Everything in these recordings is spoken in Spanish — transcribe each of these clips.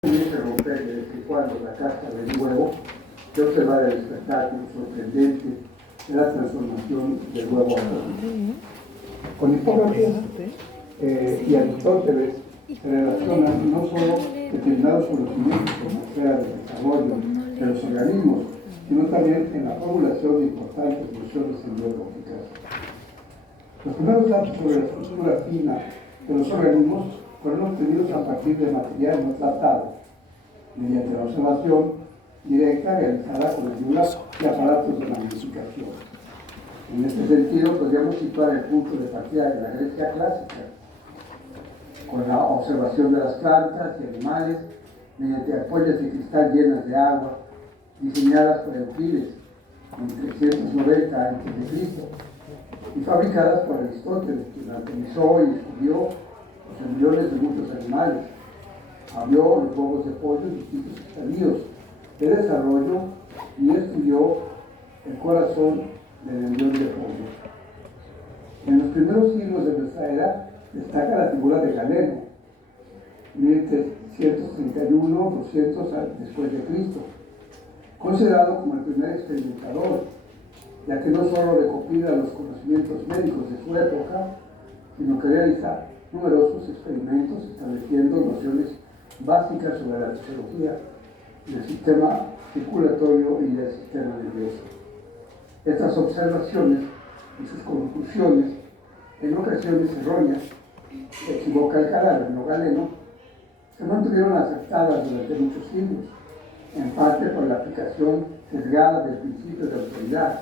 Comienza a romper de vez en cuando la cáscara del huevo, de observar el espectáculo sorprendente de la transformación del huevo a pollo. Con Hipócrates y Aristóteles se relacionan no solo determinados conocimientos como esfera de desarrollo de los organismos, sino también en la formulación de importantes nociones embriológicas. Los primeros datos sobre la estructura fina de los organismos fueron obtenidos a partir de material no tratado, mediante la observación directa realizada con ayuda de aparatos de magnificación. En este sentido, podríamos situar el punto de partida de la Grecia clásica, con la observación de las plantas y animales mediante ampollas de cristal llenas de agua, diseñadas por Euclides en 390 a.C. y fabricadas por Aristóteles, quien atomizó y descubrió los embriones de muchos animales, abrió los huevos de pollo en distintos estadios de desarrollo y estudió el corazón del embrión de pollo. En los primeros siglos de nuestra era destaca la figura de Galeno, 1331-200 después de Cristo, considerado como el primer experimentador, ya que no solo recopila los conocimientos médicos de su época, sino que realiza numerosos experimentos estableciendo nociones básicas sobre la fisiología del sistema circulatorio y del sistema nervioso. Estas observaciones y sus conclusiones, en ocasiones erróneas, se equivoca el cadáver, no Galeno, se mantuvieron aceptadas durante muchos siglos, en parte por la aplicación sesgada del principio de autoridad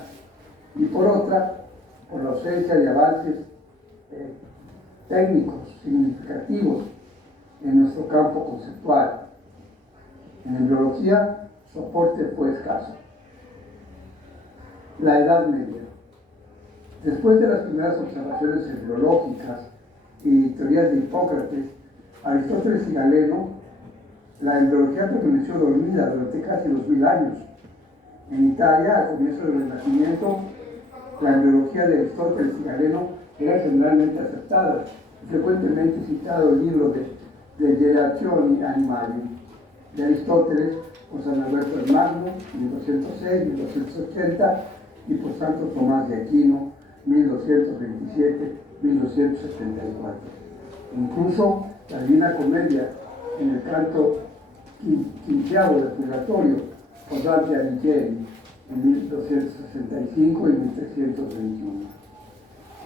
y por otra, por la ausencia de avances técnicos significativos en nuestro campo conceptual. En embriología, soporte fue escaso. La Edad Media. Después de las primeras observaciones embriológicas y teorías de Hipócrates, Aristóteles y Galeno, la embriología permaneció dormida durante casi 2000 años. En Italia, al comienzo del Renacimiento, la embriología de Aristóteles y Galeno era generalmente aceptada, frecuentemente citado el libro de Generazioni Animali de Aristóteles por San Alberto el Magno, 1206-1280, y por Santo Tomás de Aquino, 1227-1274. Incluso la Divina Comedia, en el canto quinceavo del Purgatorio, por Dante Alighieri, en 1265 y 1321.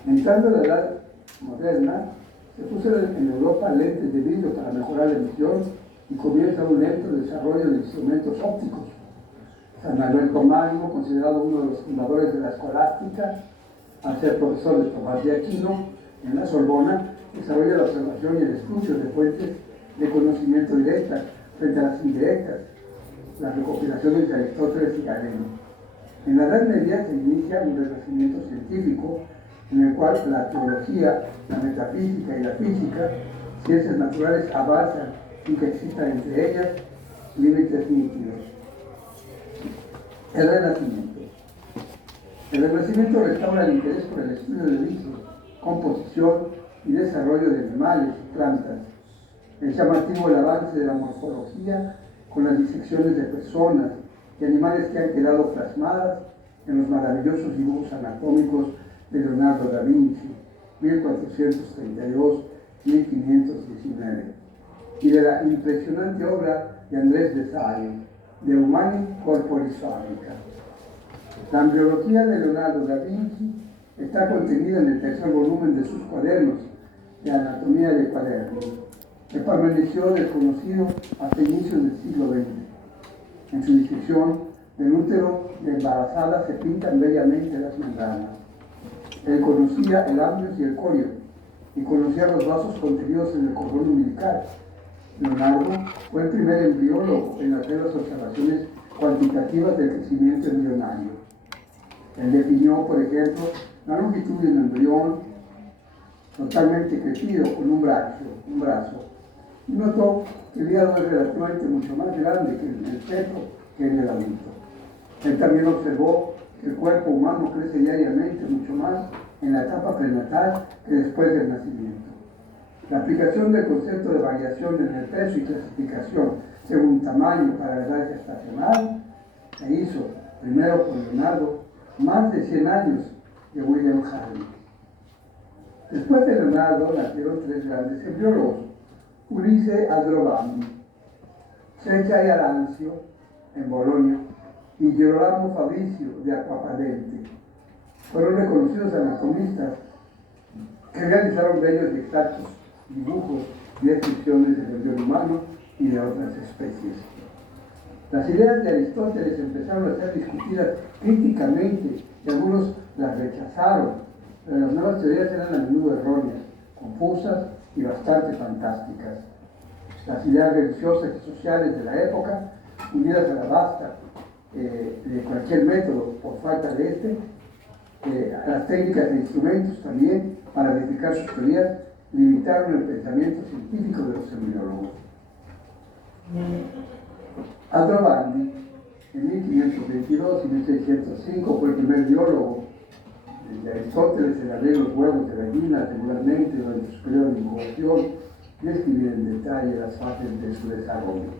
Entrando en la Edad Moderna, se puso en Europa lentes de vidrio para mejorar la visión y comienza un lento desarrollo de instrumentos ópticos. San Alberto Magno, considerado uno de los fundadores de la escolástica, al ser profesor de Tomás de Aquino en la Sorbona, desarrolla la observación y el estudio de fuentes de conocimiento directas frente a las indirectas, las recopilaciones de Aristóteles y Galeno. En la Edad Media se inicia un renacimiento científico en el cual la teología, la metafísica y la física, ciencias naturales, avanzan sin que existan entre ellas límites nítidos. El Renacimiento. El Renacimiento restaura el interés por el estudio del origen, composición y desarrollo de animales y plantas. Es llamativo el avance de la morfología con las disecciones de personas y animales que han quedado plasmadas en los maravillosos dibujos anatómicos de Leonardo da Vinci, 1432-1519, y de la impresionante obra de Andrés de Saio, De Humani Corporis Fabrica. La embriología de Leonardo da Vinci está contenida en el tercer volumen de sus cuadernos de anatomía de cuadernos, que permaneció desconocido hasta inicios del siglo XX. En su descripción del útero de embarazada se pintan bellamente las membranas. Él conocía el amnios y el corio, y conocía los vasos contenidos en el cordón umbilical. Leonardo fue el primer embriólogo en hacer las observaciones cuantitativas del crecimiento embrionario. Él definió, por ejemplo, la longitud de un embrión totalmente crecido con un brazo, y notó que el hígado es relativamente mucho más grande que en el feto que en el adulto. Él también observó que el cuerpo humano crece diariamente mucho más en la etapa prenatal que después del nacimiento. La aplicación del concepto de variación en el peso y clasificación según tamaño para la edad estacional, se hizo primero por Leonardo más de 100 años de William Harvey. Después de Leonardo nacieron tres grandes embriólogos: Ulisse Aldrovandi, Cecca y Arancio en Bolonia y Girolamo Fabrizio de Acquapendente. Fueron reconocidos anatomistas que realizaron bellos y exactos dibujos y descripciones del embrión humano y de otras especies. Las ideas de Aristóteles empezaron a ser discutidas críticamente y algunos las rechazaron, pero las nuevas teorías eran a menudo erróneas, confusas y bastante fantásticas. Las ideas religiosas y sociales de la época, unidas a la basta de cualquier método por falta de este, a las técnicas e instrumentos también para verificar sus teorías, limitaron el pensamiento científico de los embriólogos. Aldrovandi, en 1522 y 1605, fue el primer biólogo. Desde Aristóteles se los huevos de gallina regularmente durante su periodo de incubación y escribir en detalle las fases de su desarrollo.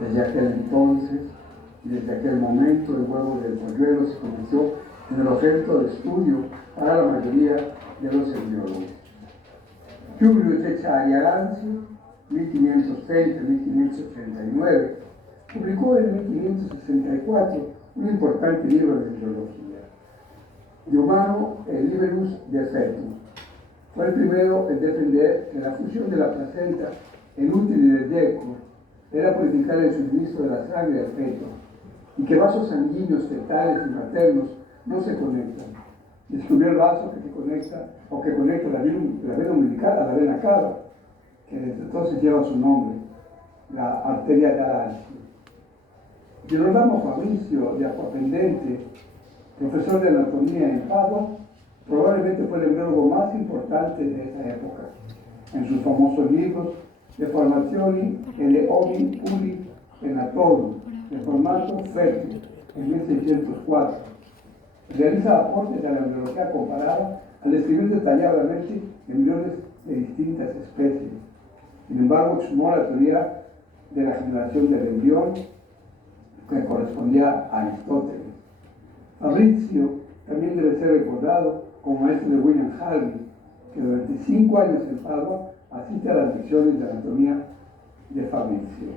Desde aquel entonces y desde aquel momento el huevo del polluelo se convirtió en el objeto de estudio para la mayoría de los embriólogos. Giulio Cecca y Arancio, 1530-1589, publicó en 1564 un importante libro de embriología, De Humano e Liberus Defectum. Fue el primero en defender que la fusión de la placenta en útero del yeco era purificar el suministro de la sangre al feto y que vasos sanguíneos fetales y maternos no se conectan. Descubrió el vaso que se conecta o que conecta la vena umbilical a la vena cava, que desde entonces lleva su nombre, la arteria de Arancio. Girolamo Fabrizio de Acquapendente, profesor de anatomía en Padua, probablemente fue el embriólogo más importante de esa época. En sus famosos libros Deformazioni e le ovi puri enatorum, de formato fértil, en 1604, realiza aportes a la embriología comparada al describir detalladamente embriones de distintas especies. Sin embargo, sumó la teoría de la generación del embrión, que correspondía a Aristóteles. Fabrizio también debe ser recordado como maestro de William Harvey, que durante 5 años en Padua asiste a las lecciones de anatomía de Fabrizio.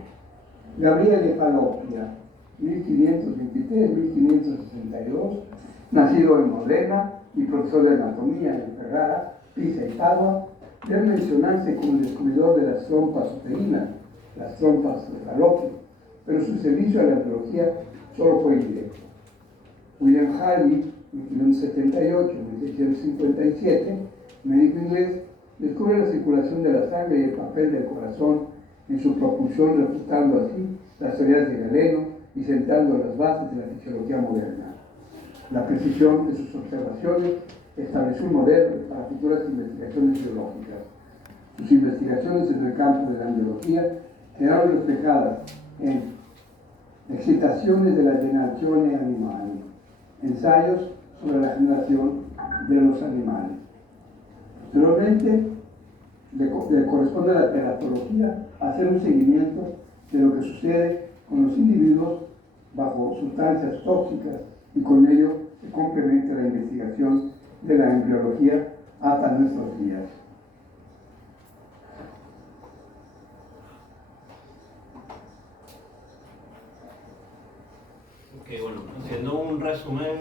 Gabriele Falloppia, 1523-1562, nacido en Modena y profesor de anatomía en Ferrara, Pisa y Padua, debe mencionarse como el descubridor de las trompas uterinas, las trompas de Falopio, pero su servicio a la embriología solo fue indirecto. William Harvey, 1578-1657, médico inglés, descubre la circulación de la sangre y el papel del corazón en su propulsión, refutando así las teorías de Galeno y sentando las bases de la fisiología moderna. La precisión de sus observaciones estableció un modelo para futuras investigaciones biológicas. Sus investigaciones en el campo de la embriología quedaron reflejadas en excitaciones de la generazione animali, ensayos sobre la generación de los animales. Posteriormente, le corresponde a la teratología hacer un seguimiento de lo que sucede con los individuos bajo sustancias tóxicas y con ello se complementa la investigación de la embriología hasta nuestros días. Ok, bueno, haciendo un resumen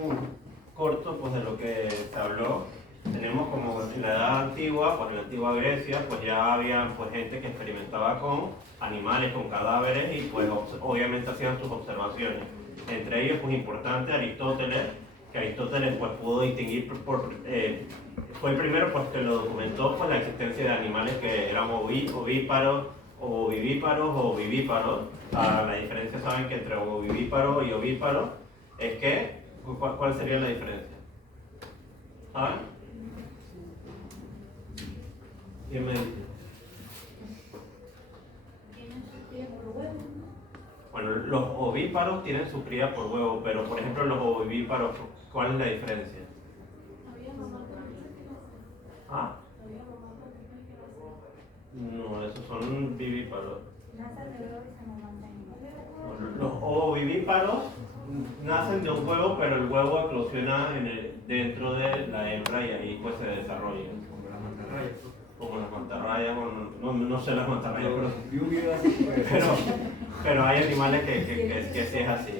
corto pues, de lo que se habló, tenemos como en la edad antigua, pues en la antigua Grecia, pues ya había pues, gente que experimentaba con animales, con cadáveres y pues obviamente hacían sus observaciones. Entre ellos, pues importante Aristóteles, que Aristóteles pues pudo distinguir fue el primero pues que lo documentó pues la existencia de animales que eran ovíparos o vivíparos. La diferencia, saben que entre ovíparo y ovíparo es que, ¿cuál sería la diferencia? ¿Saben? ¿Quién me dice? Tienen su cría por huevo. Bueno, los ovíparos tienen su cría por huevo, pero por ejemplo los ovíparos, ¿cuál es la diferencia? Había mamá también. ¿Ah? Había mamá también. No, esos son vivíparos. Nacen de huevo y se amamantan. ovivíparos nacen de un huevo, pero el huevo eclosiona dentro de la hembra y ahí pues se desarrolla. Como las mantarrayas, no sé las mantarrayas, pero hay animales que sí es así.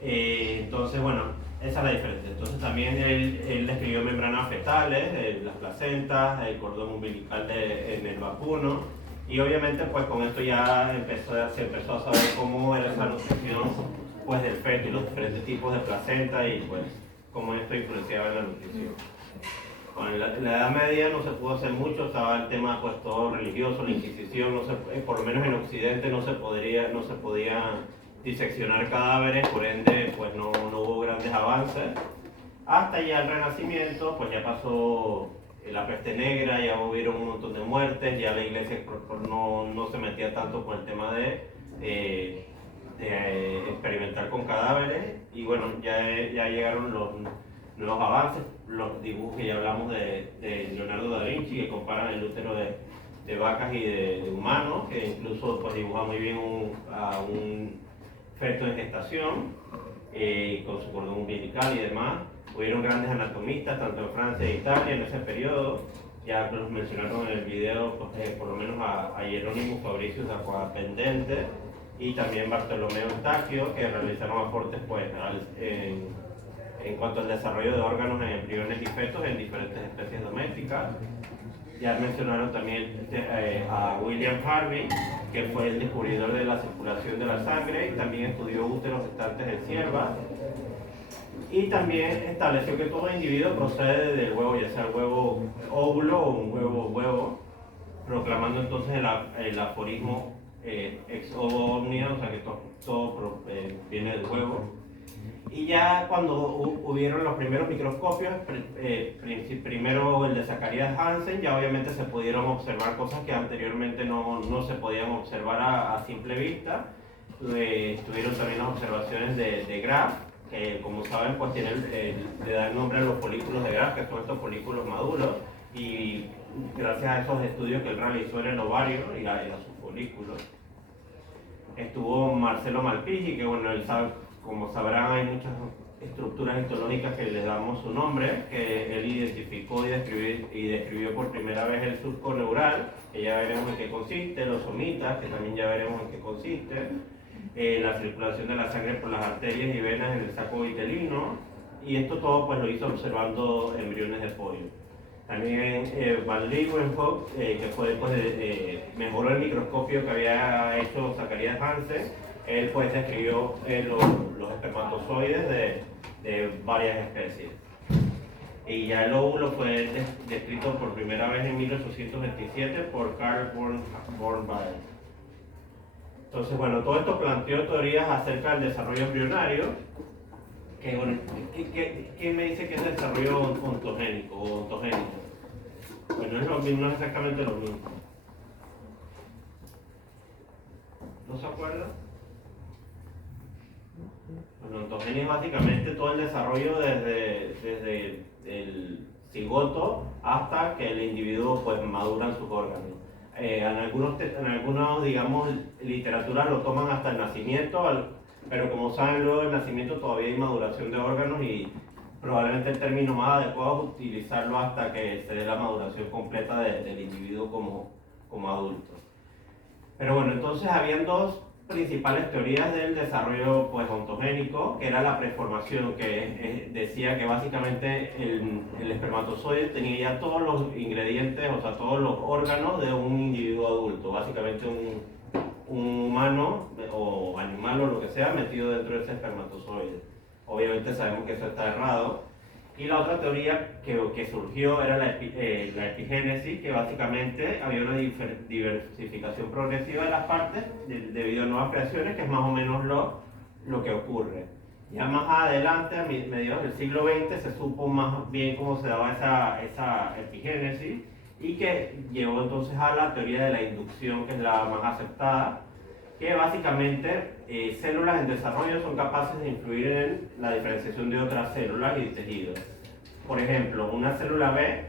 Entonces, bueno, esa es la diferencia. Entonces también él describió membranas fetales, las placentas, el cordón umbilical en el vacuno, y obviamente pues con esto ya se empezó a saber cómo era esa nutrición pues del feto y los diferentes tipos de placenta y pues cómo esto influenciaba en la nutrición. En la Edad Media no se pudo hacer mucho, estaba el tema pues todo religioso, la Inquisición, por lo menos en Occidente no se podía diseccionar cadáveres, por ende pues no hubo grandes avances. Hasta ya el Renacimiento, pues ya pasó la peste negra, ya hubieron un montón de muertes, ya la iglesia no se metía tanto con el tema de experimentar con cadáveres, y bueno, ya llegaron los nuevos avances, los dibujos que ya hablamos de Leonardo da Vinci, que comparan el útero de vacas y de humanos, que incluso pues dibuja muy bien a un feto en gestación, con su cordón umbilical y demás. Hubieron grandes anatomistas, tanto en Francia e Italia en ese periodo. Ya los mencionaron en el video, pues, por lo menos a Jerónimo Fabricius de Aquapendente y también Bartolomeo Eustaquio, que realizaron aportes pues, en cuanto al desarrollo de órganos en embriones y fetos en diferentes especies domésticas. Ya mencionaron también a William Harvey, que fue el descubridor de la circulación de la sangre, y también estudió úteros gestantes en ciervas. Y también estableció que todo individuo procede del huevo, ya sea el huevo óvulo o un huevo, proclamando entonces el aforismo ex ovo omnia, o sea que todo viene del huevo. Y ya cuando hubieron los primeros microscopios, primero el de Zacharias Hansen, ya obviamente se pudieron observar cosas que anteriormente no se podían observar a simple vista. Estuvieron también las observaciones de Graf, que como saben pues le da el nombre a los folículos de Graf, que son estos folículos maduros, y gracias a esos estudios que él realizó en el ovario y a sus folículos. Estuvo Marcelo Malpighi, que bueno, él sabe, como sabrán, hay muchas estructuras histológicas que le damos su nombre, que él identificó y describió por primera vez el surco neural, que ya veremos en qué consiste, los somitas, que también ya veremos en qué consiste, la circulación de la sangre por las arterias y venas en el saco vitelino, y esto todo pues lo hizo observando embriones de pollo. También Van Leeuwenhoek, que fue pues, mejoró el microscopio que había hecho Zacharias Hansen. Él pues describió los espermatozoides de varias especies. Y ya el óvulo fue descrito por primera vez en 1827 por Carl Bornbaer. Entonces, bueno, todo esto planteó teorías acerca del desarrollo embrionario. Que, bueno, ¿quién me dice que es desarrollo ontogénico o ontogénico? Pues no es lo mismo, no es exactamente lo mismo. ¿No se acuerdan? Bueno, ontogenia es básicamente todo el desarrollo desde el cigoto hasta que el individuo pues madura en sus órganos. En algunos, digamos, literaturas lo toman hasta el nacimiento, pero como saben, luego del nacimiento todavía hay maduración de órganos y probablemente el término más adecuado es utilizarlo hasta que se dé la maduración completa del individuo como adulto. Pero bueno, entonces habían dos principales teorías del desarrollo pues, ontogénico, que era la preformación, que decía que básicamente el espermatozoide tenía ya todos los ingredientes, o sea, todos los órganos de un individuo adulto, básicamente un humano o animal o lo que sea metido dentro de ese espermatozoide. Obviamente sabemos que eso está errado. Y la otra teoría que surgió era la epigénesis, que básicamente había una diversificación progresiva de las partes debido a nuevas creaciones, que es más o menos lo que ocurre. Ya más adelante, a mediados del siglo XX, se supo más bien cómo se daba esa epigénesis y que llevó entonces a la teoría de la inducción, que es la más aceptada, que básicamente células en desarrollo son capaces de influir en la diferenciación de otras células y tejidos. Por ejemplo, una célula B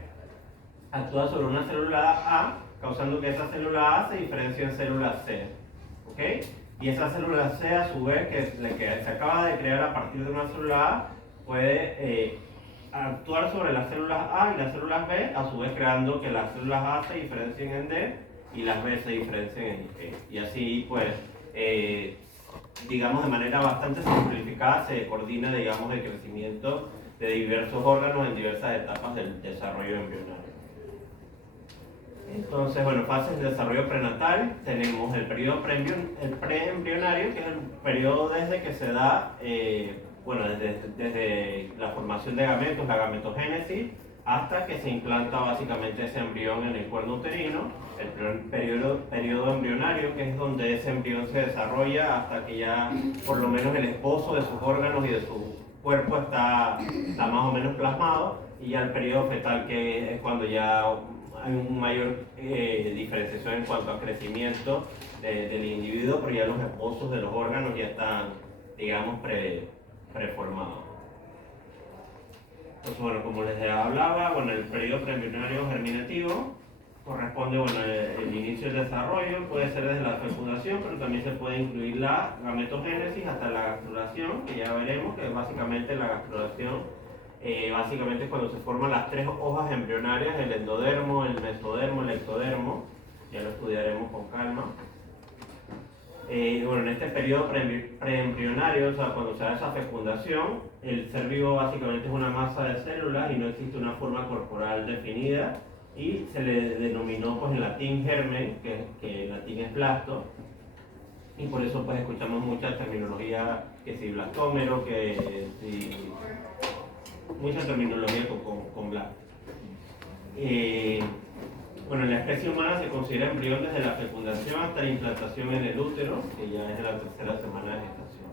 actúa sobre una célula A, causando que esa célula A se diferencie en célula C. ¿Okay? Y esa célula C, a su vez, que se acaba de crear a partir de una célula A, puede actuar sobre las células A y las células B, a su vez creando que las células A se diferencien en D y las B se diferencien en E. Y así, pues, digamos, de manera bastante simplificada se coordina, digamos, el crecimiento de diversos órganos en diversas etapas del desarrollo embrionario. Entonces, bueno, fases de desarrollo prenatal, tenemos el periodo preembrionario, que es el periodo desde que se da, bueno, desde la formación de gametos, la gametogénesis, hasta que se implanta básicamente ese embrión en el cuerno uterino, el periodo embrionario, que es donde ese embrión se desarrolla hasta que ya por lo menos el esbozo de sus órganos y de su cuerpo está más o menos plasmado, y ya el periodo fetal, que es cuando ya hay una mayor diferenciación en cuanto a crecimiento del individuo, pero ya los esbozos de los órganos ya están, digamos, preformados. Entonces, bueno, como les hablaba, bueno, el periodo preembrionario germinativo corresponde, bueno, el inicio del desarrollo, puede ser desde la fecundación, pero también se puede incluir la gametogénesis hasta la gastrulación, que ya veremos que básicamente la gastrulación básicamente es cuando se forman las tres hojas embrionarias, el endodermo, el mesodermo, el ectodermo. Ya lo estudiaremos con calma. Bueno, en este periodo preembrionario, o sea, cuando se da esa fecundación, el ser vivo básicamente es una masa de células y no existe una forma corporal definida, y se le denominó, pues, en latín germen, que en latín es blasto, y por eso, pues, escuchamos mucha terminología, que si blastómero, que si mucha terminología con blasto. Bueno, en la especie humana se considera embrión desde la fecundación hasta la implantación en el útero, que ya es en la tercera semana de gestación.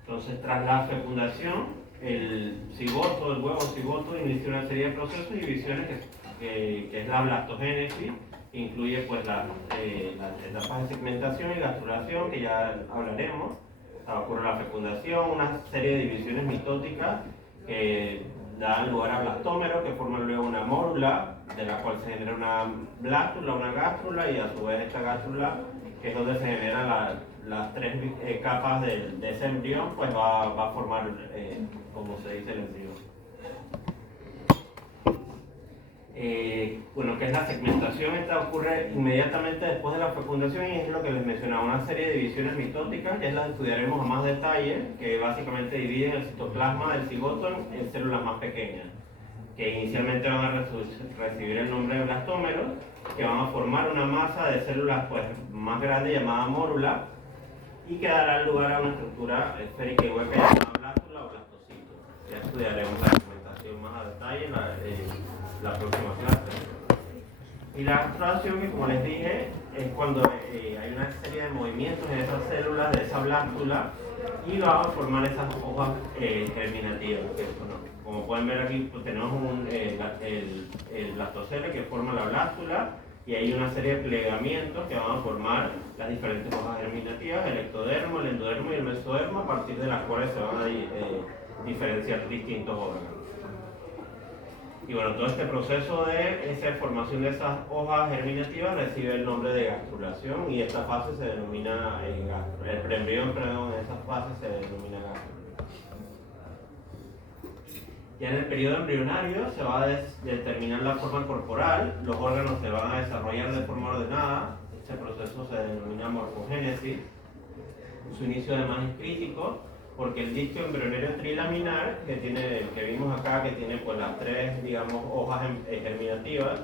Entonces, tras la fecundación, el cigoto, el huevo cigoto, inicia una serie de procesos y divisiones que es la blastogénesis, que incluye, pues, las etapas de segmentación y gastrulación, que ya hablaremos. Ocurre la fecundación, una serie de divisiones mitóticas que dan lugar a blastómeros, que forman luego una mórula, de la cual se genera una blástula, una gástrula, y a su vez esta gástrula, que es donde se generan las tres capas de ese embrión, pues va a formar, como se dice, el embrión. Bueno, que es la segmentación. Esta ocurre inmediatamente después de la fecundación y es lo que les mencionaba, una serie de divisiones mitóticas, que las estudiaremos a más detalle, que básicamente dividen el citoplasma del cigoto en células más pequeñas, que inicialmente van a recibir el nombre de blastómeros, que van a formar una masa de células, pues, más grande llamada mórula, y que dará lugar a una estructura esférica y hueca llamada blástula o blastocito. Ya estudiaremos la segmentación más a detalle en la próxima clase. Y la gastrulación, que como les dije, es cuando hay una serie de movimientos en esas células de esa blástula y va a formar esas hojas germinativas. Como pueden ver aquí, pues, tenemos el blastocele que forma la blástula, y hay una serie de plegamientos que van a formar las diferentes hojas germinativas, el ectodermo, el endodermo y el mesodermo, a partir de las cuales se van a diferenciar distintos órganos. Y bueno, todo este proceso de esa formación de esas hojas germinativas recibe el nombre de gastrulación, y esta fase se denomina el preembrión, perdón, en esa fase se denomina gastrulación. Ya en el periodo embrionario se va a determinar la forma corporal, los órganos se van a desarrollar de forma ordenada, este proceso se denomina morfogénesis. Su inicio además es crítico, porque el disco embrionario trilaminar, que vimos acá, que tiene, pues, las tres, digamos, hojas germinativas,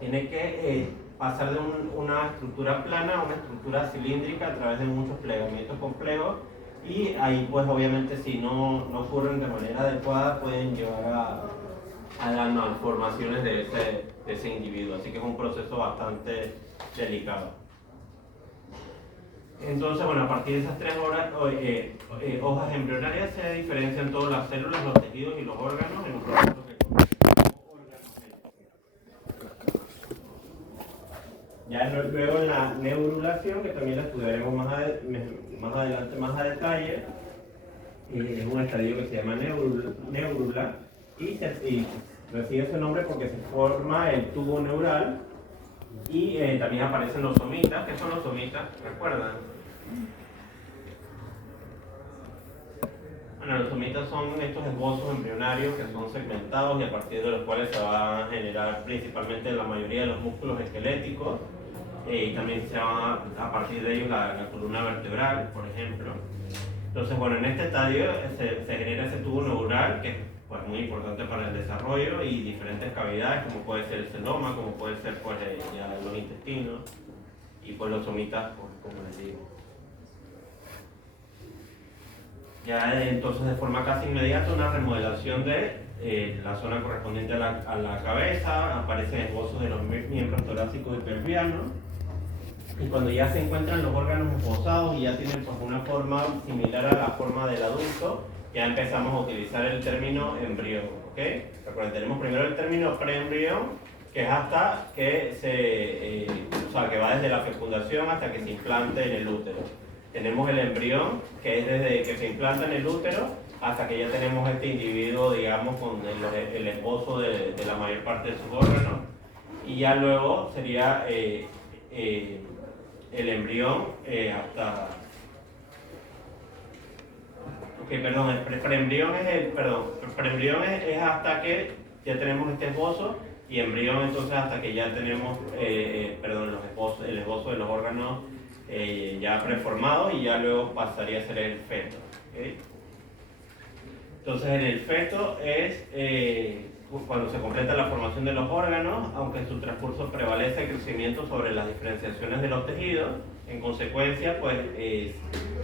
tiene que pasar de una estructura plana a una estructura cilíndrica a través de muchos plegamientos complejos, y ahí, pues, obviamente, si no ocurren de manera adecuada, pueden llevar a las malformaciones de ese individuo, así que es un proceso bastante delicado. Entonces, bueno, a partir de esas tres hojas embrionarias se diferencian todas las células, los tejidos y los órganos en un proceso que conocemos como organogénesis. Ya luego en la neurulación, que también la estudiaremos más adelante, más a detalle, es un estadio que se llama neurula, y recibe ese nombre porque se forma el tubo neural Y también aparecen los somitas. ¿Qué son los somitas? ¿Recuerdan? Bueno, los somitas son estos esbozos embrionarios que son segmentados y a partir de los cuales se va a generar principalmente la mayoría de los músculos esqueléticos. Y también se va a partir de ellos la columna vertebral, por ejemplo. Entonces, bueno, en este estadio se genera ese tubo neural que es pues, muy importante para el desarrollo y diferentes cavidades, como puede ser el celoma, como puede ser pues, ya los intestinos y pues los somitas, pues, como les digo. Ya entonces de forma casi inmediata una remodelación de la zona correspondiente a la cabeza, aparecen esbozos de los miembros torácicos y pelvianos. Y cuando ya se encuentran los órganos esbozados y ya tienen pues, una forma similar a la forma del adulto, ya empezamos a utilizar el término embrión, ¿ok? Recuerden, tenemos primero el término preembrión, que es hasta que o sea, que va desde la fecundación hasta que se implante en el útero. Tenemos el embrión, que es desde que se implanta en el útero hasta que ya tenemos este individuo, digamos, con el esbozo de la mayor parte de sus órganos. Y ya luego sería el embrión hasta... Ok, perdón, el preembrión es hasta que ya tenemos este esbozo y embrión entonces hasta que ya tenemos el esbozo de los órganos ya preformados y ya luego pasaría a ser el feto. ¿Okay? Entonces en el feto es cuando se completa la formación de los órganos, aunque en su transcurso prevalece el crecimiento sobre las diferenciaciones de los tejidos. En consecuencia, pues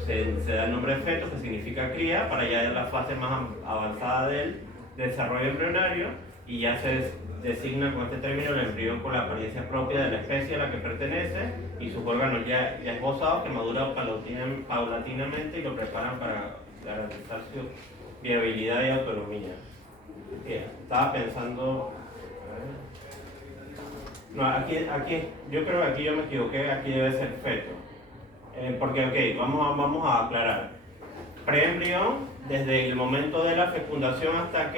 se da el nombre de feto, que significa cría, para ya la fase más avanzada del desarrollo embrionario, y ya se designa con este término el embrión con la apariencia propia de la especie a la que pertenece y sus órganos ya esbozados, que maduran paulatinamente y lo preparan para garantizar su viabilidad y autonomía. Bien, estaba pensando... No, aquí, yo creo que aquí yo me equivoqué, aquí debe ser feto. Porque, ok, vamos a aclarar. Preembrión, desde el momento de la fecundación hasta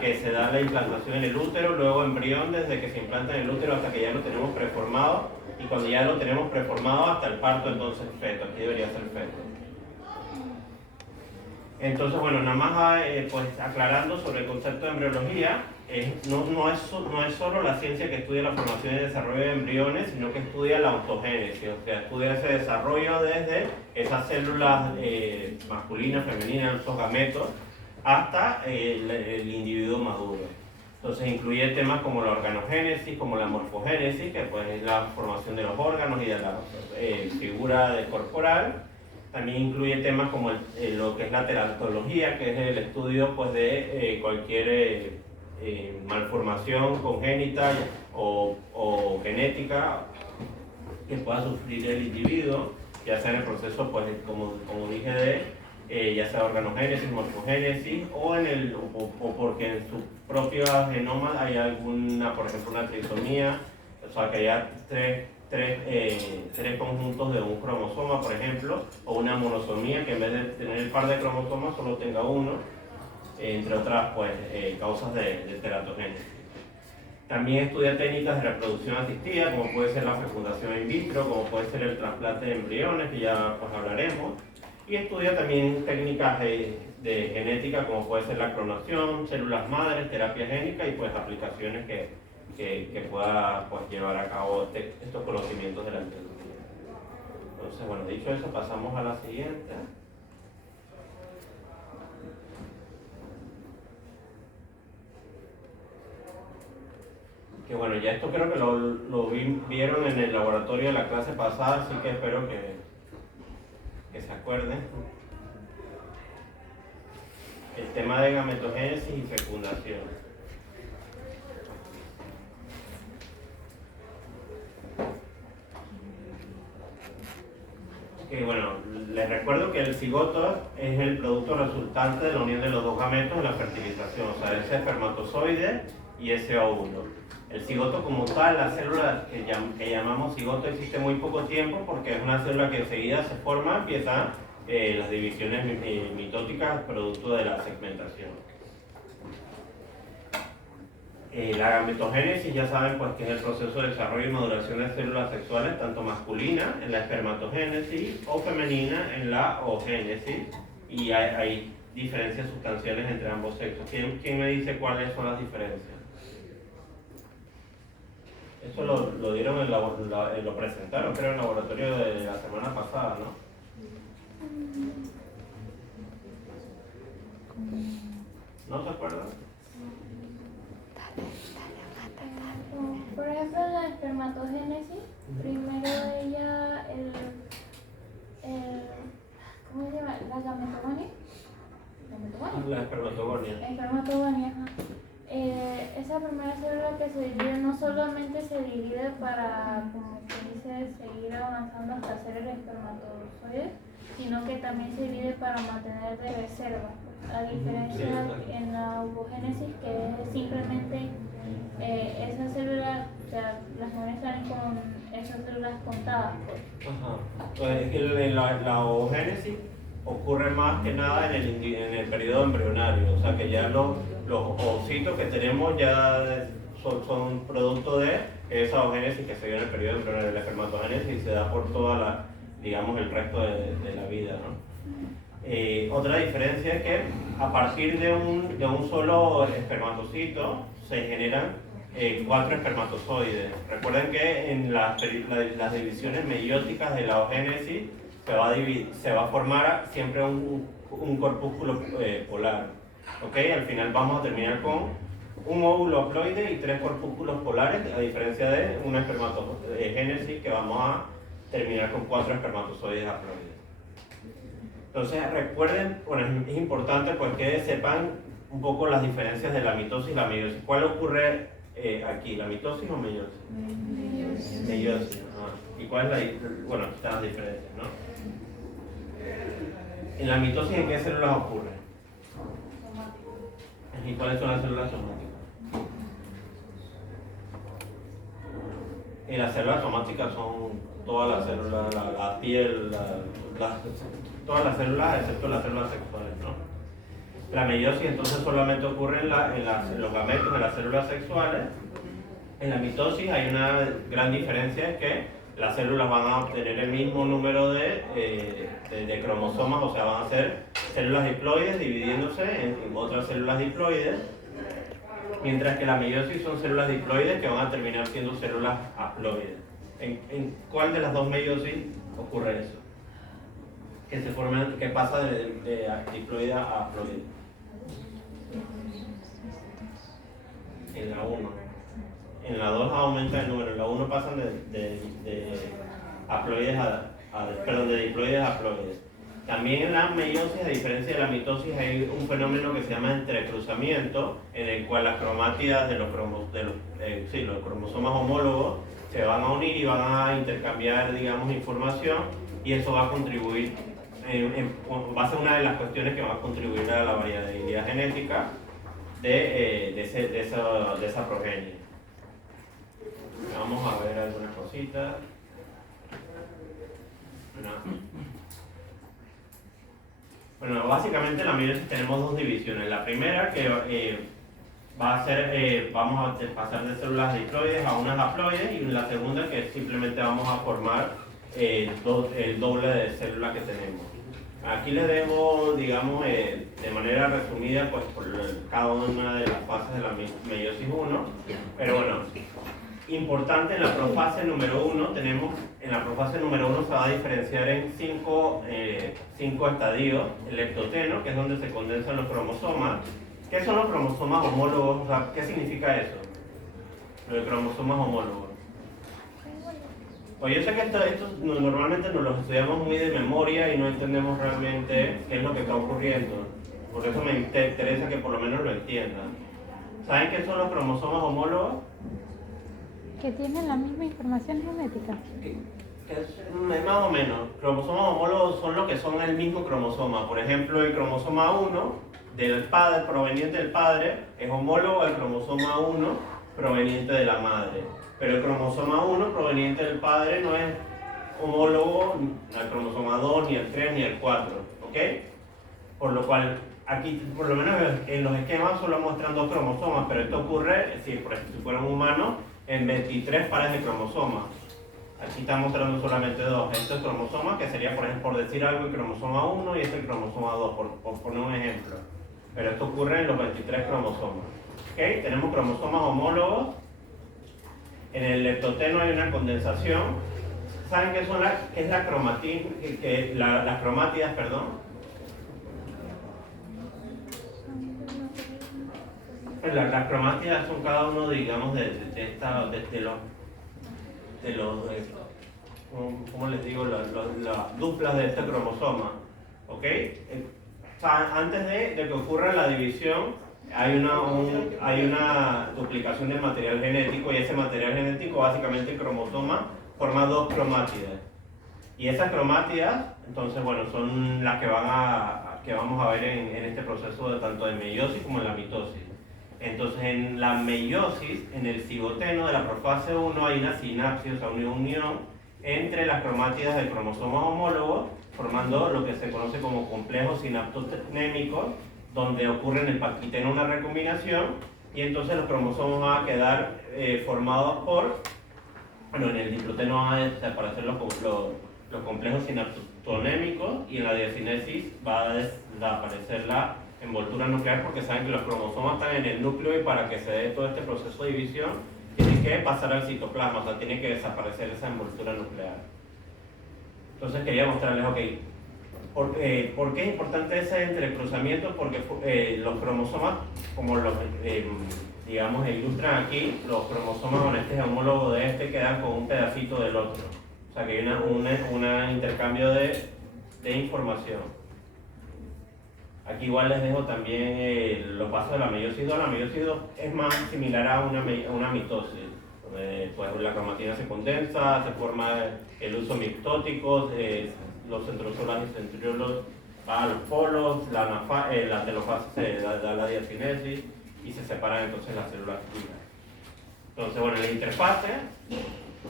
que se da la implantación en el útero, luego embrión desde que se implanta en el útero hasta que ya lo tenemos preformado, y cuando ya lo tenemos preformado hasta el parto, entonces feto, aquí debería ser feto. Entonces, bueno, nada más pues, aclarando sobre el concepto de embriología, no es solo la ciencia que estudia la formación y desarrollo de embriones, sino que estudia la ontogénesis, o sea, estudia ese desarrollo desde esas células masculinas, femeninas, esos gametos, hasta el individuo maduro. Entonces incluye temas como la organogénesis, como la morfogénesis, que pues, es la formación de los órganos y de la figura corporal. También incluye temas como lo que es la teratología, que es el estudio pues, de cualquier malformación congénita o genética que pueda sufrir el individuo, ya sea en el proceso, pues, como dije, de ya sea organogénesis, morfogénesis, o porque en su propio genoma hay alguna, por ejemplo, una trisomía, o sea, que haya tres conjuntos de un cromosoma, por ejemplo, o una monosomía, que en vez de tener el par de cromosomas solo tenga uno, entre otras pues, causas de teratogénesis. También estudia técnicas de reproducción asistida, como puede ser la fecundación in vitro, como puede ser el trasplante de embriones, que ya pues, hablaremos. Y estudia también técnicas de genética, como puede ser la clonación, células madres, terapia génica y pues aplicaciones que pueda pues, llevar a cabo estos conocimientos de la embriología. Entonces, bueno, dicho eso, pasamos a la siguiente. Que bueno, ya esto creo que lo vieron en el laboratorio de la clase pasada, así que espero que se acuerden. El tema de gametogénesis y fecundación. Que bueno, les recuerdo que el cigoto es el producto resultante de la unión de los dos gametos en la fertilización, o sea, ese espermatozoide y ese óvulo. El cigoto como tal, la célula que llamamos cigoto, existe muy poco tiempo porque es una célula que enseguida se forma, empiezan las divisiones mitóticas producto de la segmentación. La gametogénesis ya saben pues que es el proceso de desarrollo y maduración de células sexuales, tanto masculina en la espermatogénesis o femenina en la oogénesis, y hay diferencias sustanciales entre ambos sexos. ¿Quién me dice cuáles son las diferencias? Eso lo dieron lo presentaron, creo, en el laboratorio de la semana pasada, ¿no? ¿No se acuerdan? Por ejemplo, en la espermatogénesis, primero ella, ¿cómo se llama? La gametogonia. La espermatogonia. Espermatogonia, ajá. Esa primera célula que se divide no solamente se divide para, como se dice, seguir avanzando hasta hacer el espermatozoide, sino que también se divide para mantener de reserva. A diferencia en la ovogénesis, que es simplemente esa célula, o sea, las mujeres salen con esas células contadas. Pues. Ajá. Pues es que la oogénesis ocurre más que nada en el periodo embrionario, o sea que ya los ovocitos que tenemos ya son producto de esa oogénesis que se dio en el periodo embrionario. La espermatogénesis se da por toda digamos, el resto de la vida, ¿no? Otra diferencia es que a partir de un solo espermatocito se generan 4 espermatozoides. Recuerden que en las divisiones meióticas de la oogénesis se va a formar siempre un corpúsculo polar. ¿Okay? Al final vamos a terminar con un óvulo haploide y 3 corpúsculos polares, a diferencia de una espermatogénesis que vamos a terminar con 4 espermatozoides haploides. Entonces recuerden, bueno, es importante pues que sepan un poco las diferencias de la mitosis y la meiosis. ¿Cuál ocurre aquí? ¿La mitosis o meiosis? Meiosis. ¿Y cuál es bueno, aquí están las diferencias, ¿no? En la mitosis, ¿en qué células ocurre? ¿Y cuáles son las células somáticas? Y las células somáticas son todas las células, la piel, todas las células excepto las células sexuales, ¿no? La meiosis entonces solamente ocurre en los gametos, en las células sexuales. En la mitosis hay una gran diferencia, es que las células van a obtener el mismo número de cromosomas, o sea, van a ser células diploides dividiéndose en otras células diploides, mientras que la meiosis son células diploides que van a terminar siendo células haploides. ¿En cuál de las dos meiosis ocurre eso? Que pasa de diploide a haploide. En la 1. En la 2 aumenta el número, en la 1 pasan de haploides de diploides a haploides. También en la meiosis, a diferencia de la mitosis, hay un fenómeno que se llama entrecruzamiento, en el cual las cromátidas de los cromosomas homólogos se van a unir y van a intercambiar, digamos, información, y eso va a contribuir, va a ser una de las cuestiones que va a contribuir a la variabilidad genética de esa progenie. Vamos a ver algunas cositas. Bueno, básicamente en la meiosis tenemos dos divisiones. La primera que va a ser, vamos a pasar de células diploides a unas haploides, y la segunda que simplemente vamos a formar el doble de células que tenemos. Aquí les dejo, digamos, de manera resumida, pues por cada una de las fases de la meiosis 1, pero bueno, importante en la profase número 1, en la profase número 1 se va a diferenciar en 5 estadios. El leptoteno, que es donde se condensan los cromosomas. ¿Qué son los cromosomas homólogos? O sea, ¿qué significa eso? Los cromosomas homólogos. Pues yo sé que esto normalmente nos lo estudiamos muy de memoria y no entendemos realmente qué es lo que está ocurriendo. Por eso me interesa que por lo menos lo entiendan. ¿Saben qué son los cromosomas homólogos? Que tienen la misma información genética. Es más o menos. Cromosomas homólogos son los que son el mismo cromosoma. Por ejemplo, el cromosoma 1 del padre, proveniente del padre, es homólogo al cromosoma 1 proveniente de la madre. Pero el cromosoma 1 proveniente del padre no es homólogo al cromosoma 2, ni al 3, ni al 4. ¿Ok? Por lo cual, aquí, por lo menos en los esquemas solo muestran 2 cromosomas, pero esto ocurre, si fuera un humano, en 23 pares de cromosomas. Aquí está mostrando solamente 2. Este es cromosoma, que sería, por ejemplo, por decir algo, el cromosoma 1 y este el cromosoma 2, por poner un ejemplo. Pero esto ocurre en los 23 cromosomas. ¿Okay? Tenemos cromosomas homólogos. En el leptoteno hay una condensación. ¿Saben qué son qué es la cromatina? Las cromátidas, perdón. Las cromátidas son cada uno, digamos, de los ¿cómo les digo? Las duplas de este cromosoma. ¿Ok? O sea, antes de que ocurra la división, hay una duplicación del material genético, y ese material genético, básicamente el cromosoma, forma 2 cromátidas. Y esas cromátidas, entonces, bueno, son las que vamos a ver en este proceso tanto de meiosis como en la mitosis. Entonces, en la meiosis, en el cigoteno de la profase 1, hay una sinapsis, o sea, una unión entre las cromátidas de cromosomas homólogos, formando lo que se conoce como complejos sinaptonémicos, donde ocurre en el paquiteno una recombinación, y entonces los cromosomas van a quedar formados por, bueno, en el diploteno van a desaparecer los complejos sinaptonémicos, y en la diacinesis va a desaparecer la envoltura nuclear, porque saben que los cromosomas están en el núcleo, y para que se dé todo este proceso de división tiene que pasar al citoplasma, o sea, tiene que desaparecer esa envoltura nuclear. Entonces quería mostrarles, ok, ¿por qué es importante ese entrecruzamiento? Porque los cromosomas, como digamos, ilustran aquí, los cromosomas con este homólogo de este quedan con un pedacito del otro. O sea que hay un intercambio de información. Aquí igual les dejo también los pasos de la meiosis 2. La meiosis 2 es más similar a una mitosis. Pues la cromatina se condensa, se forma el uso mictótico, los centrosolas y centriolos van a los polos, la telofase se da la diacinesis y se separan entonces las células fijas. Entonces, bueno, en la interfase,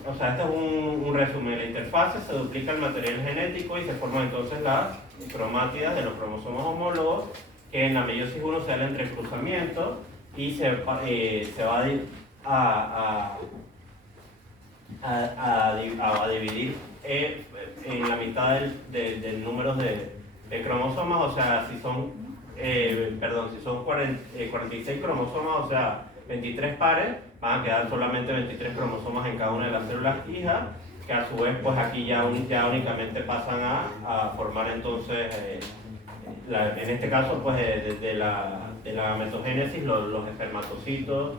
o sea, este es un resumen. En la interfase se duplica el material genético y se forman entonces las cromátidas de los cromosomas homólogos, que en la meiosis 1 se da el entrecruzamiento y se va a dividir en la mitad del número de cromosomas. O sea, si son 46 cromosomas, o sea, 23 pares, van a quedar solamente 23 cromosomas en cada una de las células hijas, que a su vez, pues aquí ya únicamente pasan a formar entonces, en este caso, pues de la gametogénesis, los espermatocitos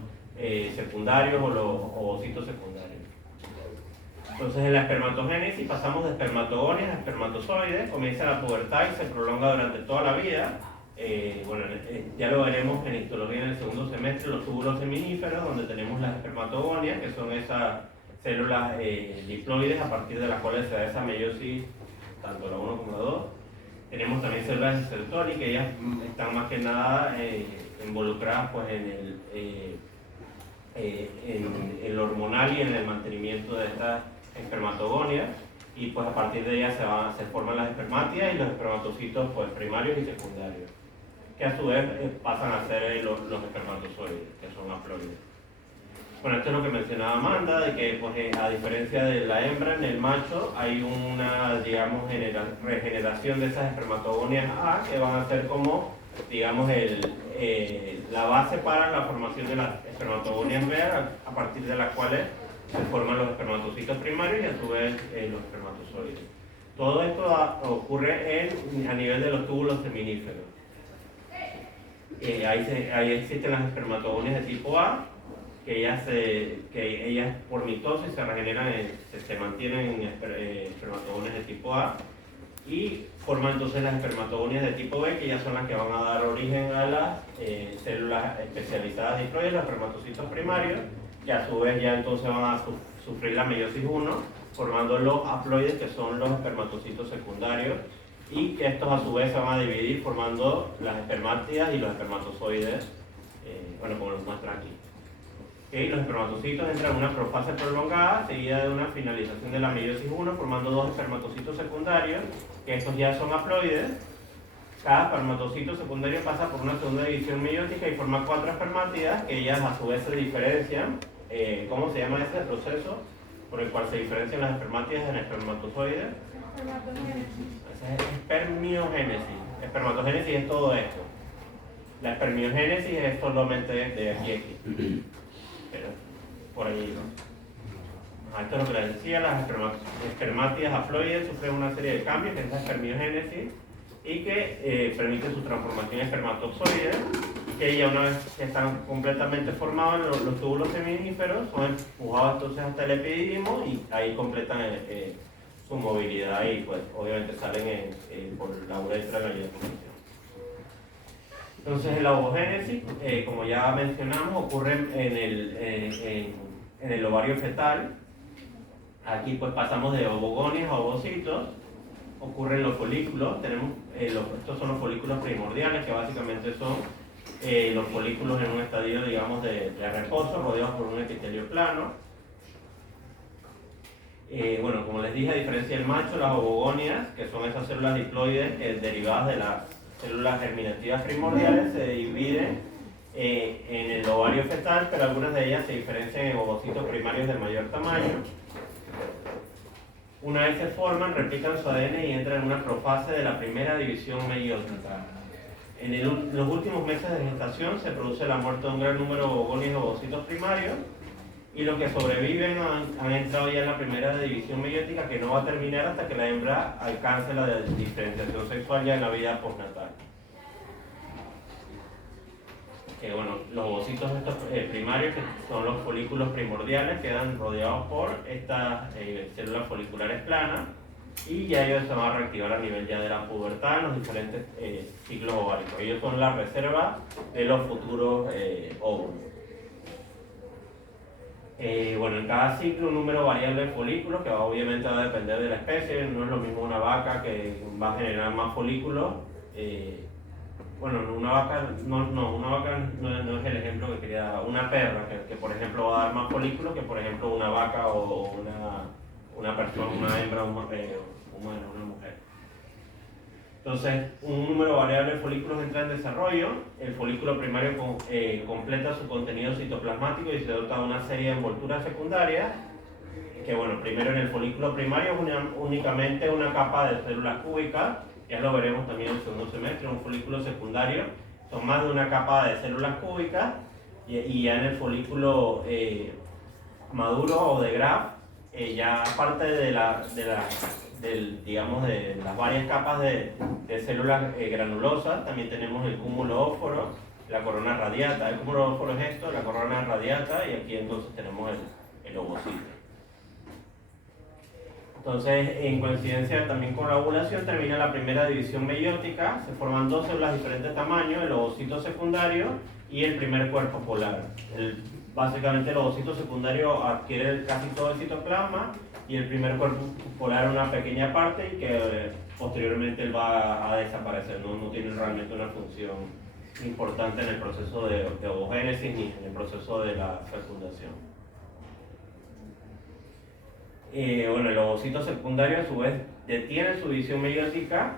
secundarios o los ovocitos secundarios. Entonces, en la espermatogénesis pasamos de espermatogonias a espermatozoides, comienza la pubertad y se prolonga durante toda la vida. Bueno, ya lo veremos en histología en el segundo semestre, los túbulos seminíferos, donde tenemos las espermatogonias, que son esas células diploides a partir de las cuales se da esa meiosis, tanto la 1 como la 2. Tenemos también células de Sertoli, que ellas están más que nada involucradas pues, en el hormonal y en el mantenimiento de estas espermatogonias, y pues a partir de ellas se forman las espermátidas y los espermatocitos pues, primarios y secundarios, que a su vez pasan a ser los espermatozoides, que son haploides. Bueno, esto es lo que mencionaba Amanda, de que pues, a diferencia de la hembra, en el macho hay una, digamos, regeneración de esas espermatogonias A, que van a ser como, digamos, la base para la formación de las espermatogonias B, a partir de las cuales se forman los espermatocitos primarios y a su vez los espermatozoides. Todo esto ocurre a nivel de los túbulos seminíferos. Ahí existen las espermatogonias de tipo A, que ellas por mitosis se regeneran, se mantienen en espermatogonias de tipo A, y forman entonces las espermatogonias de tipo B, que ya son las que van a dar origen a las células especializadas diploides, los espermatocitos primarios, que a su vez ya entonces van a sufrir la meiosis 1, formando los haploides, que son los espermatocitos secundarios, y que estos a su vez se van a dividir formando las espermátidas y los espermatozoides, bueno, como los muestra aquí. Okay, los espermatocitos entran en una profase prolongada, seguida de una finalización de la meiosis 1, formando 2 espermatocitos secundarios, que estos ya son haploides, cada espermatocito secundario pasa por una segunda división meiótica y forma 4 espermátidas, que ellas a su vez se diferencian. ¿Cómo se llama ese proceso por el cual se diferencian las espermátidas en espermatozoides? Esa es espermiogénesis. Espermatogénesis es todo esto. La espermiogénesis es solamente de aquí a aquí. Pero por ahí, ¿no? Esto es lo que les decía, las espermátidas haploides sufren una serie de cambios, que es la espermiogénesis, y que permite su transformación en espermatozoide, que ya una vez que están completamente formados los túbulos seminíferos, son empujados entonces hasta el epididimo y ahí completan su movilidad y pues obviamente salen por la uretra de la eyaculación. Entonces la ovogénesis, como ya mencionamos, ocurre en el ovario fetal. Aquí pues pasamos de ovogonias a ovocitos. Ocurren los folículos, estos son los folículos primordiales, que básicamente son los folículos en un estadio, digamos, de reposo, rodeados por un epitelio plano. Bueno, como les dije, a diferencia del macho, las ovogonias, que son esas células diploides derivadas de las células germinativas primordiales, se dividen en el ovario fetal, pero algunas de ellas se diferencian en ovocitos primarios de mayor tamaño. Una vez se forman, replican su ADN y entran en una profase de la primera división meiótica. En los últimos meses de gestación se produce la muerte de un gran número de ovogonias y ovocitos primarios, y los que sobreviven han entrado ya en la primera división meiótica, que no va a terminar hasta que la hembra alcance la diferenciación sexual ya en la vida postnatal. Bueno, los ovocitos estos primarios, que son los folículos primordiales, quedan rodeados por estas células foliculares planas, y ya ellos se van a reactivar a nivel ya de la pubertad en los diferentes ciclos ováricos. Ellos son la reserva de los futuros óvulos. Bueno, en cada ciclo un número variable de folículos, que obviamente va a depender de la especie. No es lo mismo una vaca, que va a generar más folículos. Bueno, una vaca no es el ejemplo que quería dar. Una perra, que por ejemplo va a dar más folículos que por ejemplo una vaca o una persona, una hembra humana, una mujer. Entonces, un número variable de folículos entra en desarrollo. El folículo primario completa su contenido citoplasmático y se dota de una serie de envolturas secundarias, que bueno, primero en el folículo primario es únicamente una capa de células cúbicas. Ya lo veremos también en el segundo semestre. Un folículo secundario son más de una capa de células cúbicas, y ya en el folículo maduro o de Graf, ya aparte de las varias capas de células granulosas, también tenemos el cúmulo óforo, la corona radiata. El cúmulo óforo es esto, la corona radiata, y aquí entonces tenemos el ovocito. Entonces, en coincidencia también con la ovulación, termina la primera división meiótica, se forman dos células de diferentes tamaños, el ovocito secundario y el primer cuerpo polar. Básicamente el ovocito secundario adquiere casi todo el citoplasma, y el primer cuerpo polar una pequeña parte, y que posteriormente él va a desaparecer, no tiene realmente una función importante en el proceso de ovogénesis ni en el proceso de la fecundación. Bueno, el ovocito secundario a su vez detiene su división meiótica,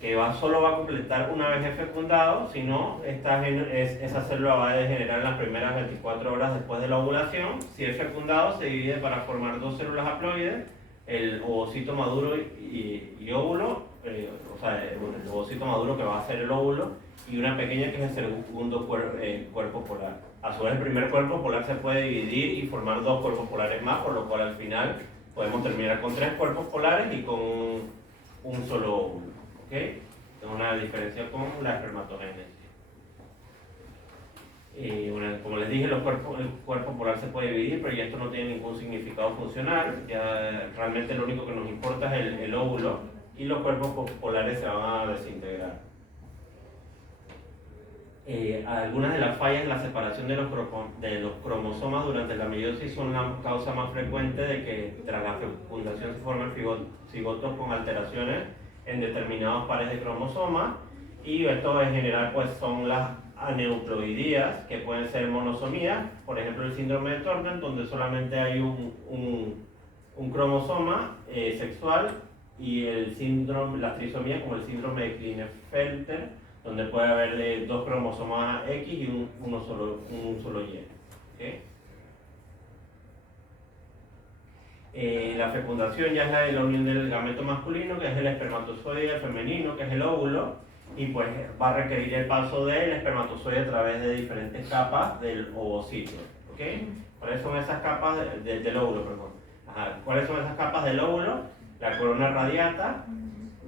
que solo va a completar una vez es fecundado. Si no, esa célula va a degenerar en las primeras 24 horas después de la ovulación. Si es fecundado, se divide para formar dos células haploides, el ovocito maduro y óvulo, el ovocito maduro, que va a ser el óvulo, y una pequeña, que es el segundo cuerpo polar. A su vez, el primer cuerpo polar se puede dividir y formar dos cuerpos polares más, por lo cual al final podemos terminar con 3 cuerpos polares y con un solo óvulo. ¿Okay? Es una diferencia con la espermatogénesis. Bueno, como les dije, el cuerpo polar se puede dividir, pero ya esto no tiene ningún significado funcional. Ya realmente lo único que nos importa es el óvulo, y los cuerpos polares se van a desintegrar. Algunas de las fallas en la separación de los cromosomas durante la meiosis son la causa más frecuente de que tras la fecundación se formen cigotos con alteraciones en determinados pares de cromosomas, y esto en general pues son las aneuploidías, que pueden ser monosomías, por ejemplo el síndrome de Turner, donde solamente hay un cromosoma sexual y el síndrome, la trisomía como el síndrome de Klinefelter, donde puede haber dos cromosomas X y un solo Y. ¿Okay? La fecundación ya es la unión del gameto masculino, que es el espermatozoide, y el femenino, que es el óvulo, y pues va a requerir el paso del espermatozoide a través de diferentes capas del ovocito. ¿Okay? ¿Cuáles son esas capas del óvulo? Perdón. Ajá. ¿Cuáles son esas capas del óvulo? La corona radiata,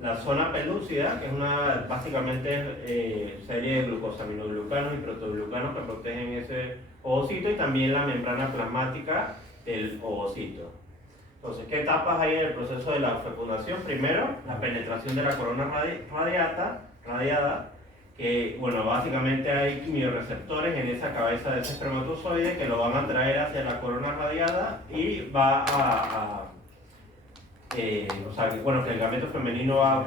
la zona pelúcida, que es una básicamente serie de glucosaminoglucanos y protoglucanos que protegen ese ovocito, y también la membrana plasmática del ovocito. Entonces, ¿qué etapas hay en el proceso de la fecundación? Primero, la penetración de la corona radiada, que, bueno, básicamente hay quimioreceptores en esa cabeza de ese espermatozoide que lo van a traer hacia la corona radiada y va o sea, que, bueno, que el gameto femenino o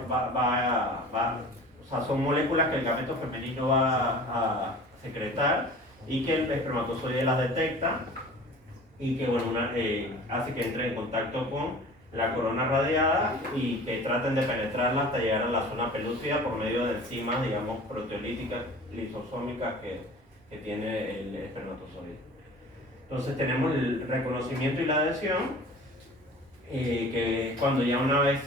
sea, son moléculas que el gameto femenino va a secretar y que el espermatozoide las detecta y que, bueno, hace que entre en contacto con la corona radiada y que traten de penetrarla hasta llegar a la zona pelúcida por medio de enzimas, digamos, proteolíticas, lisosómicas que tiene el espermatozoide. Entonces tenemos el reconocimiento y la adhesión, que es cuando ya una vez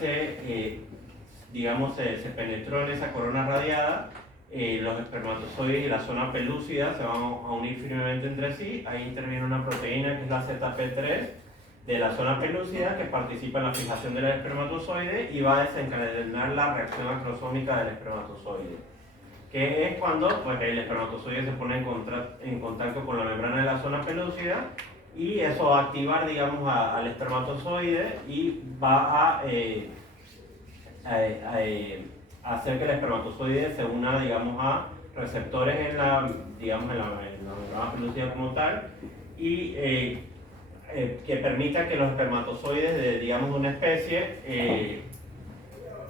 digamos, se penetró en esa corona radiada, los espermatozoides y la zona pelúcida se van a unir firmemente entre sí. Ahí interviene una proteína que es la ZP3 de la zona pelúcida, que participa en la fijación del espermatozoide y va a desencadenar la reacción acrosómica del espermatozoide, que es cuando pues, el espermatozoide se pone en contacto con la membrana de la zona pelúcida, y eso va a activar, digamos, al espermatozoide y va a hacer que el espermatozoide se una, digamos, a receptores en la membrana pelúcida como tal, y que permita que los espermatozoides de una especie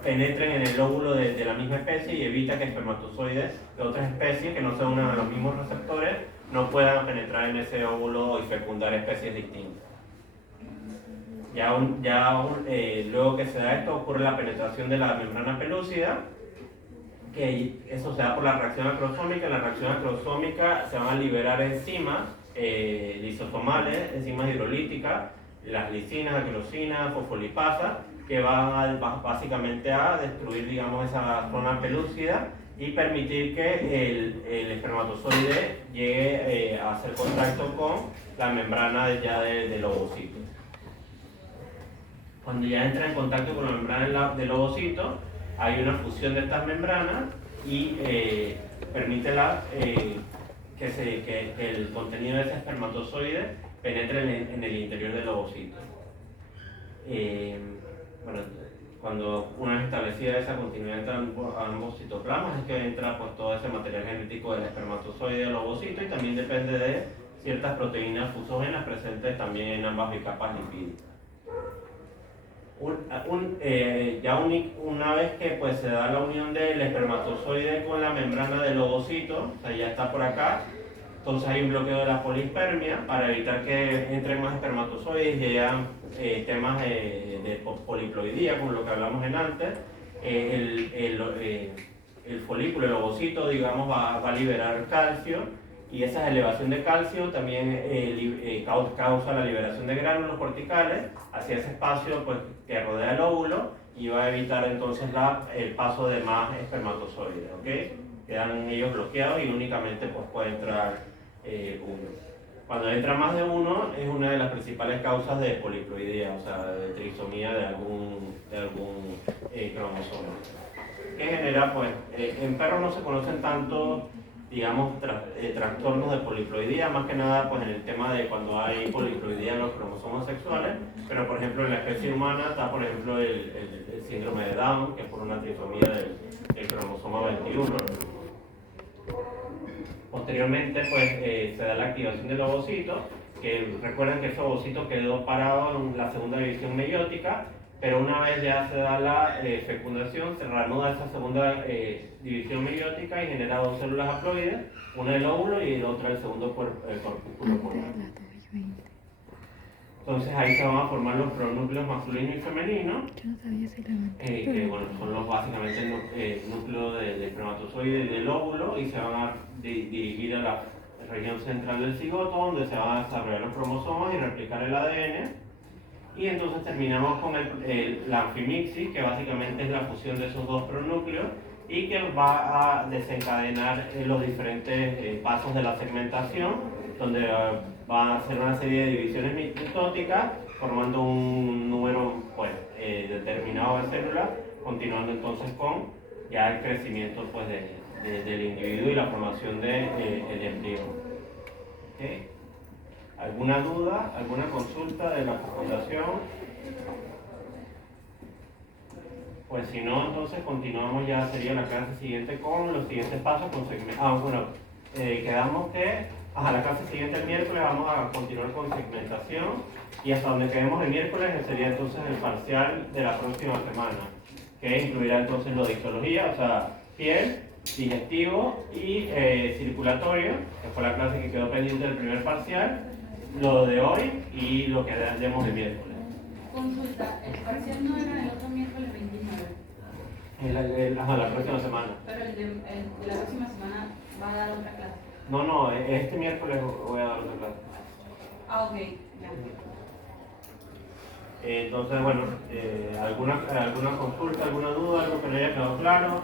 penetren en el óvulo de la misma especie, y evita que espermatozoides de otras especies que no se unan a los mismos receptores no puedan penetrar en ese óvulo y fecundar especies distintas. Luego que se da esto, ocurre la penetración de la membrana pelúcida, que eso se da por la reacción acrosómica. En la reacción acrosómica se van a liberar enzimas lisosomales, enzimas hidrolíticas, las lisinas, acrosinas, fosfolipasas, que van básicamente a destruir, digamos, esa zona pelúcida y permitir que el espermatozoide llegue a hacer contacto con la membrana del ovocito. Cuando ya entra en contacto con la membrana del ovocito, hay una fusión de estas membranas y permite que el contenido de ese espermatozoide penetre en el interior del ovocito. Cuando una vez establecida esa continuidad entre ambos citoplasmas, es que entra pues, todo ese material genético del espermatozoide al ovocito, y también depende de ciertas proteínas fusógenas presentes también en ambas bicapas lipídicas. Una vez que pues, se da la unión del espermatozoide con la membrana del ovocito, o sea, ya está por acá, entonces hay un bloqueo de la polispermia para evitar que entren más espermatozoides y hayan temas de poliploidía, como lo que hablamos en antes. El folículo, el ovocito, digamos, va a liberar calcio, y esa elevación de calcio también causa la liberación de gránulos corticales hacia ese espacio pues, que rodea el óvulo, y va a evitar entonces el paso de más espermatozoides. ¿Okay? Quedan ellos bloqueados y únicamente pues, puede entrar uno. Cuando entra más de uno es una de las principales causas de poliploidía, o sea, de trisomía de algún cromosoma. Que genera, pues, en perros no se conocen tanto, digamos, trastornos de poliploidía, más que nada pues, en el tema de cuando hay poliploidía en los cromosomas sexuales, pero por ejemplo en la especie humana está, por ejemplo, el síndrome de Down, que es por una trisomía del cromosoma 21. Posteriormente pues, se da la activación del ovocito, que recuerden que ese ovocito quedó parado en la segunda división meiótica, pero una vez ya se da la fecundación, se reanuda esa segunda división meiótica y genera dos células haploides, una el óvulo y la otra el segundo corpúsculo polar. Entonces ahí se van a formar los pronúcleos masculino y femenino, Yo no sabía si la que bueno, son los básicamente el núcleo del espermatozoide y del óvulo, y se van a dirigir a la región central del cigoto, donde se van a desarrollar los cromosomas y replicar el ADN. Y entonces terminamos con la anfimixis, que básicamente es la fusión de esos dos pronúcleos y que va a desencadenar los diferentes pasos de la segmentación, donde va a hacer una serie de divisiones mitóticas, formando un número pues, determinado de células, continuando entonces con ya el crecimiento pues, del individuo y la formación del embrión. ¿Okay? ¿Alguna duda, alguna consulta de la fundación? Pues si no, entonces continuamos, ya sería la clase siguiente con los siguientes pasos. Quedamos que la clase siguiente el miércoles vamos a continuar con segmentación, y hasta donde quedemos el miércoles sería entonces el parcial de la próxima semana, que incluirá entonces lo de histología, o sea, piel, digestivo y circulatorio, que fue la clase que quedó pendiente del primer parcial, lo de hoy y lo que haremos el miércoles. Consulta, el parcial no era el otro miércoles 29. La próxima semana. Pero el de la próxima semana va a dar otra clase. No, este miércoles voy a dar otra clase. Ah, ok, ya. Entonces, bueno, ¿alguna consulta, alguna duda, algo que no haya quedado claro?